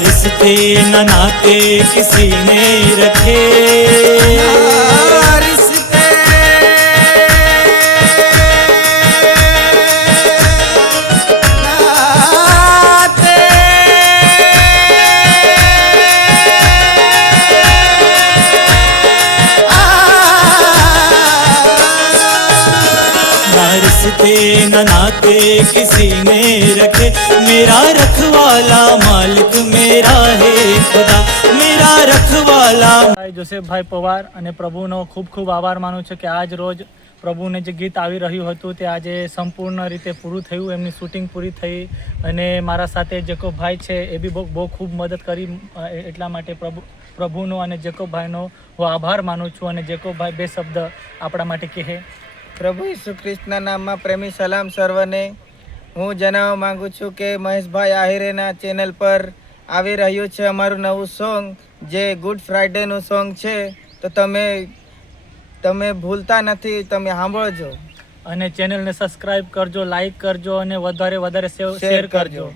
रिश्ते न नाते किसी ने रखे, रिश्ते नाते रिश्ते न नाते किसी ने रखे, मेरा रखवाला मालिक मेरा है खुदा, मेरा रखवाला। જોસેફભાઈ પવાર અને પ્રભુનો ખૂબ ખૂબ આભાર માનું છું કે આજ રોજ પ્રભુને જે ગીત આવી રહ્યું હતું તે આજે સંપૂર્ણ રીતે પૂરું થયું, એમની શૂટિંગ પૂરી થઈ અને મારા સાથે જેકોબભાઈ છે એ બી બહુ ખૂબ મદદ કરી, એટલા માટે પ્રભુનો અને જેકોબભાઈનો હું આભાર માનું છું. અને જેકોબભાઈ બે શબ્દ આપણા માટે કહે. પ્રભુ ઈસુ ખ્રિસ્તના નામમાં પ્રેમી સલામ સર્વને. હું જણાવવા માંગુ છું કે મહેશભાઈ આહિરેના ચેનલ પર આવી રહ્યું છે અમારું નવું સોંગ, જે ગુડ ફ્રાઈડેનું સોંગ છે. તો તમે ભૂલતા નથી, તમે સાંભળજો અને ચેનલને સબસ્ક્રાઈબ કરજો, લાઈક કરજો અને વધારે શેર કરજો.